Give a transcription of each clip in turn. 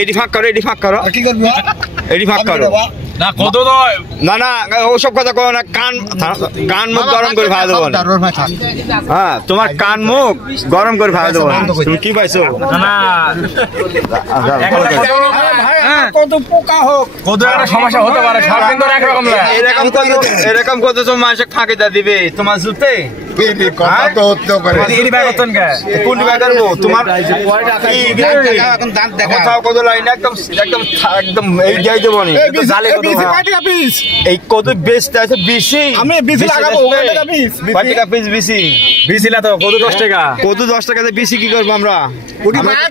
এডি ফাঁক করো, এডি ফাঁক করো, কি করবো? এডি ফাঁক করো। না কত না না ওসব কথা কো না, কান মুখ গরম করে ভাড়া দেবো না। হ্যাঁ তোমার কান মুখ গরম করে ভাড়া দেবো না। তুমি কি পাইছো? না কত পোকা হোক, কত একটা সমস্যা হতে পারে, সব কিন্তু একরকম না। এরকম কত তোমার মানুষ ফাঁকে দা দিবে তোমার জুতে কথা তো হতে পারে। এডি ভাই কতন কে কোন ভাই করবো তোমার এখন দাঁত দেখা কোথাও কত লাইন একদম একদম একদম এই যাই দেবো নি জালে কত এই কত বেচতে আছে বেশি আমি বেশি লাগাবো কত টাকা পিস বেশি বেশি না তো কত 10 টাকা, কত 10 টাকাতে বেশি কি করবো আমরা?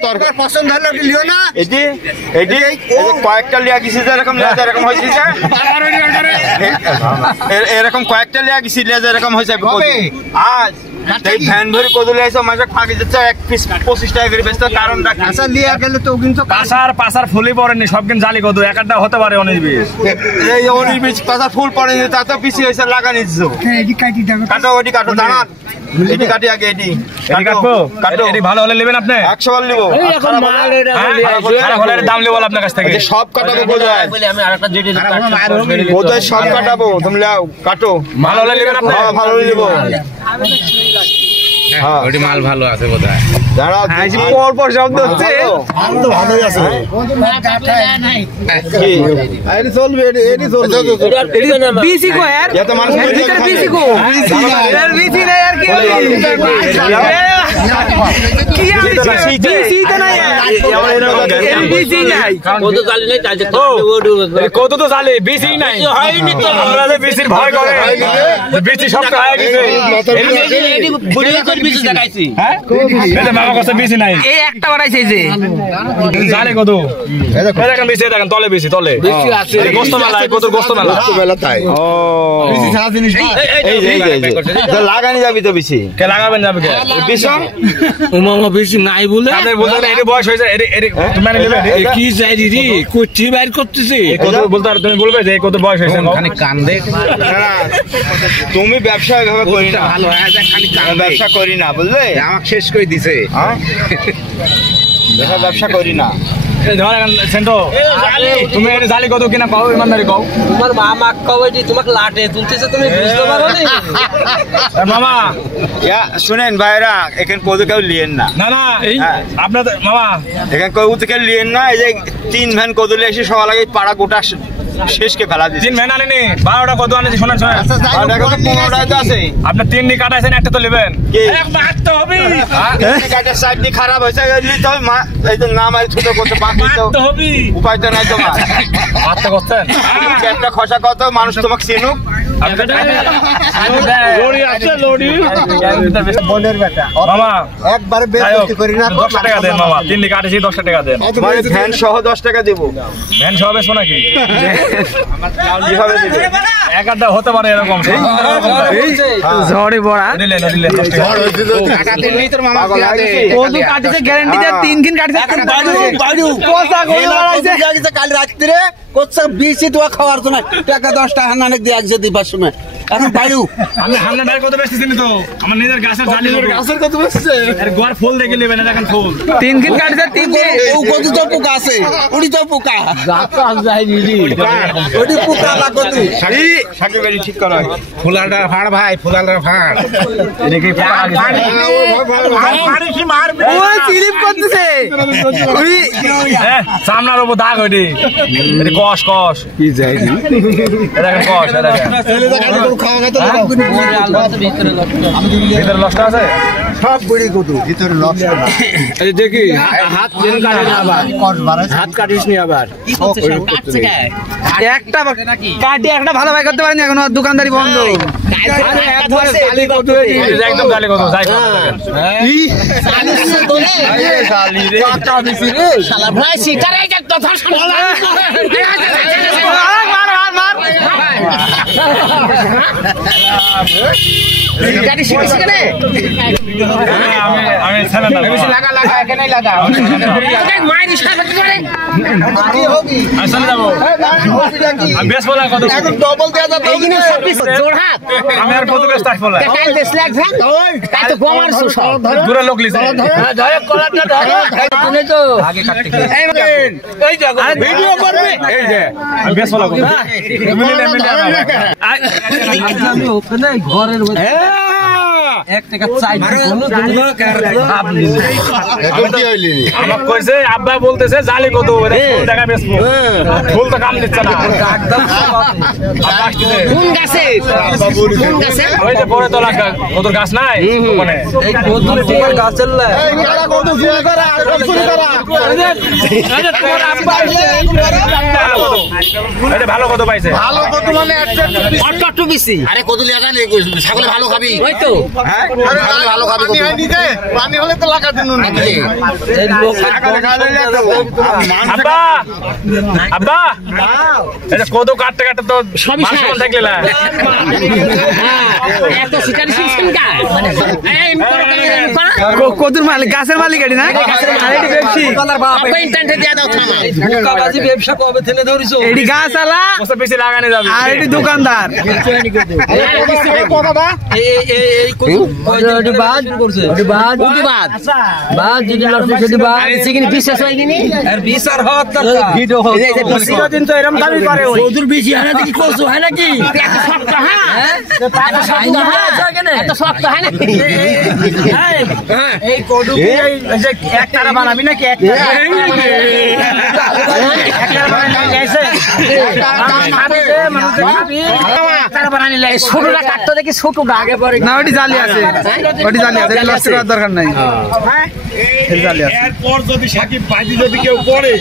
তোর পছন্দ হলো লিও না। এটি এটি কয়েকটা লিয়া গেছি এরকম এরকম হয়েছে এরকম কয়েকটা লিয়া গেছি এরকম হয়েছে আজ এই ভ্যান ভরে কত লিয়েছে মাসে ফাঁকি যাচ্ছে 1 পিস 25 টাকা করে বেচতে কারণ রাখি আচ্ছা লিয়া গেলে তো কিন্তু পাসার ফুলই পড়েনি, সব কিন্তু জালি কত একটা হতে পারে 19-20। এই 19-20 পাতা ফুল পড়েনি তা তো পিসি হয়েছে লাগা নিচ্ছ। এডি কাটি দাও, কাটো ওটি কাটো দাঁড়ান, এটি কাটি আগে এটি কাটবো। এটি ভালো হলে নেবেন আপনি? 100 বার নিব। খারাপ হলে দাম নেবো আপনার কাছ থেকে। সব কাটাবো বোঝায় বোঝায় সব কাটাবো, তুমি লাও কাটো। ভালো হলে নেবেন আপনি? হ্যাঁ ভালো নিব। ওটি মাল ভালো আছে বোধহয়। দাঁড়া পর পর শব্দ হচ্ছে। তো ভালোই আছে। কি এডি চলবে, এডি চলবে। बीसी को यार या तो मानुष भीतर बीसी को यार बीसी नहीं यार क्या बीसी तो नहीं यार बीसी नहीं কত তো জালে বেশি নাই হয়নি তো, আমরা তো বেশির ভয় করে বেশি সব হয়ে গেছে। এডি বুড়ি করে बीसी দেখাইছি হ্যাঁ এই মামা কথা বেশি নাই, এই একটা বাড়াইছে যে জালে কত দেখেন বেশি, দেখেন তলে বেশি, তলে বেশি আছে গোস্ত মেলা, কত গোস্ত মেলা বেলা তাই ও বেশি সারা জিনিস এই যে লাগানি যাবি তো বেশি কে লাগাবেন যাবে কে বিশন ও মামা বেশি নাই বলে আপনাদের বলতে এর বয়স হয়েছে এর তুমি নেবে কি চাই দিদি কুচি বাইর করতেছে কত বলতে আর তুমি বলবে যে কত বয়স হয়েছে খানি কান দেখ তুমি ব্যবসা এভাবে করি না, ভালো হয়ে যায়, খানি কান দেখ। ব্যবসা করি না বুঝলে, আমাকে শেষ করে দিছে। হ্যাঁ ব্যবসা করি না। সেন্টো তুমি এর জালি কত কিনা পাও ইমানদারি কও। তোমার মামা কবে যে তোমাকে লাটে তুলতেছে তুমি বুঝতে পারো না মামা ইয়া শুনেন ভাইরা এখানে কত কেউ লিয়েন না, না না এই হ্যাঁ। আপনাদের মামা এখানে কত কেউ লিয়েন না। এই যে 3 ভ্যান কদলে এসে সবার আগে পাড়া গোটা শেষকে ফেলা দিচ্ছে। 3 ভ্যান আনেনি 12টা কত আনেছি শোনেন শোনেন আর এখন তো 15টা আছে। আপনার 3 নি কাটাইছেন, একটা তো নেবেন কি মারতে হবে, কাটার সাইডটি খারাপ হয়েছে তো এই তো নাম আর ছোট করতে বাকি তো হবে উপায় তো নাই তোমার। মারতে করছেন একটা খসা কত মানুষ তোমাকে চিনুক। লড়ি আছে লড়ি বোনের বেটা মামা একবারে বেশি করি না। 10 টাকা দেন মামা, 3 নি কাটেছি 10 টাকা দেন। তোমার ভ্যান সহ 10 টাকা দেবো। ভ্যান সহ বেশো নাকি কিভাবে দিবে? একটা হতে পারে এরকম ঝড়ে বড়া নিলেন 10 টাকা টাকাতে নেই তোর মামা পাগল হয়ে গেছে। কত কাটিছে গ্যারান্টি দে 3 দিন কাটিছে পোষা করে বাড়াইছে কাল রাত্রে কোচ্ছা বিসি তো খাওয়ার জন্য টাকা 10 টাকা হান্নানে দিয়ে এক যদি পাস সময় এখন বাইরু আমি হামনা ডাল কত বেশি চিনি তো আমার নিজের গাছের জালি গাছের কত বসছে এর গোয়ার ফুল দেখে নেবেন, দেখেন ফুল 3 দিন কাটিছে 3 দিন ও কত তো পোকা আছে উড়ি তো পোকা ওডি পোকা লাগতি সাকিব ভাই ঠিক করো। ফুলালটা ফাড় ভাই, ফুলালটা ফাড়। এদিকে ও স্লিপ করতেছে ওই সামনার উপর দাগ হইডি এটি কষ কষ কি যাই দেখেন কষ দেখেন ছেলে দেখা তো খাওয়া খাতে ভিতরে লস্ট আছে সব বুড়ি কত ভিতরে লক্ষ না এই দেখি হাত জেন কাটে না আবার কস বাড়াইছে হাত কাটিস নি আবার একটা কাটি একটা ভালো ভাই করতে পারেনি এখন দোকানদারি বন্ধ একদম গালি কত যাই মার গাড়ি শিখিস কেনে আমি ছেলে না বেশি লাগা লাগা এখানে লাগা তোকে মাইরি সাথে করে আমি চলে যাবো আমি বেশ বলা কত এখন ডবল দেয়া যাবে এইখানে 26 জোড়হাত আমি আর কত বেশ তাই বলা কাল দেশ লাগবে তাই তো গোমার সুস দূরে লোক লিছে ধরে কলাটা ধরো তুমি তো আগে কাটতে এই দেখো ভিডিও করবে এই যে আমি বেশ বলা কত আমি ওখানে ঘরের মধ্যে 1 টাকা চাই কোনো আমাক কইছে আব্বা বলতেছে জালি কত টাকা বেচবো ফুল তো কাম দিচ্ছে না কোন গাছে কোন গাছে ওই যে পরে তোলা কত গাছ নাই ওখানে এই কদুর তোমার গাছের লা কত চুরি করা চুরি করা তোমার আব্বা এটা ভালো কত পাইছে ভালো কত মানে অট্ট বেশি আরে কত লাগা নেই ছাগলে ভালো খাবি ওই তো ভালো খাবি পানি হয় নিতে পানি হলে তো লাগা দিন না এই লোক আব্বা আব্বা এটা কত কাটতে কাটতে তো সবই মানুষ শেষ। থাকলে না হ্যাঁ এত সিটারি সিস্টেম কা এই কদুর মালিক গাছের মালিক এটি না আপনি ইন্টারনেটে দিয়া দাও থামা ধোঁকাবাজি ব্যবসা কবে থেকে ধরিছো এটি গাছ আলা বসে বেশি লাগানো যাবে আর এটি দোকানদার এই কদু ওইটি বাদ করছে ওইটি বাদ উদিবাদ বাদ যদি লড়ছে সেটি বাদ আরে সিগনি বিশ্বাস হয় কিনি আর বিচার হওয়ার দরকার ভিডিও হোক দিন তো এরকম দাবি করে ওই কদুর বেশি হয় না কি করছো হয় নাকি এত শক্ত হ্যাঁ এত শক্ত হয় এত শক্ত হয় না এই কদু কি এই যে এক তারা বানাবি নাকি এক তারা বানাবি গেছে তারা বানানি লাগে ছোটটা কাটতো দেখি ছোটটা আগে পরে না ওটি জালি আছে ওটি জালি আছে লস করার দরকার নাই এই জালি আছে এরপর যদি সাকিব বাজি যদি কেউ পড়ে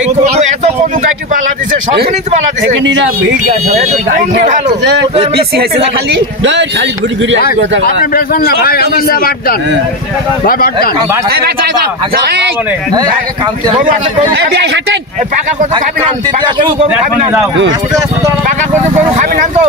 এই কত এত কম কাটি পালা দিছে সবই তো পালা দিছে এখানেরা ভিড় গাছে কোনটি ভালো বেশি হয়েছে না খালি খালি ঘুরি ঘুরি আসি কথা আপনি বেসন না ভাই আমার না বাটদান ভাই বাটদান এই ভাই যাই দাও আগে কামতে এই বিয়াই হাটেন পাকা কত খাবি না দেখো না যাও পাকা কত খাবি না তো